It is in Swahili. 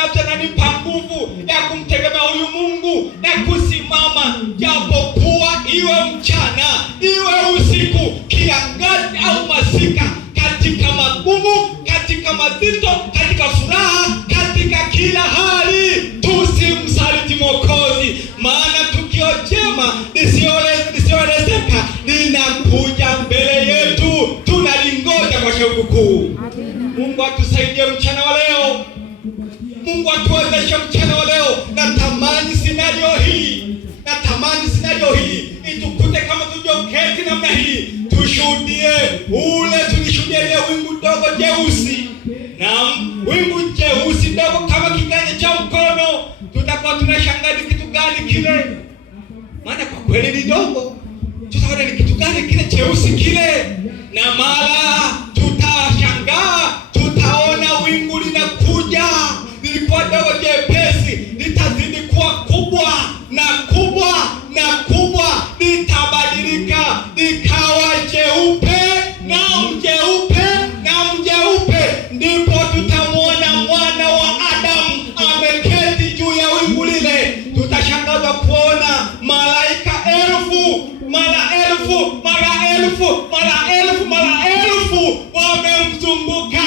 binafsi ananipa nguvu ya kumtegemea huyu Mungu na kusimama, japokuwa iwe mchana iwe usiku, kiangazi au masika, katika magumu, katika mazito, katika furaha, katika kila hali tusimsaliti Mwokozi, maana tukio jema lisiloelezeka linakuja mbele yetu, tunalingoja kwa shauku kuu. Mungu atusaidie mchana wa leo. Mungu atuwezeshe mchana wa leo. Natamani scenario hii itukute kama tulivyoketi namna hii, tulishuhudie ile wingu dogo jeusi, na wingu jeusi dogo kama kiganja cha mkono. Tutakuwa tunashangaa ni kitu gani kile, maana kwa kweli ni dogo. Tutaona ni kitu gani kile cheusi kile, na mara tutashangaa, tutaona wingu linakuja. Lilikuwa dogo jepesi, litazidi kuwa kubwa na kubwa na kubwa, litabadilika likawa jeupe na mjeupe na mjeupe. Ndipo tutamwona mwana wa Adamu ameketi juu ya wingu lile. Tutashangazwa kuona malaika elfu mara elfu wamemzunguka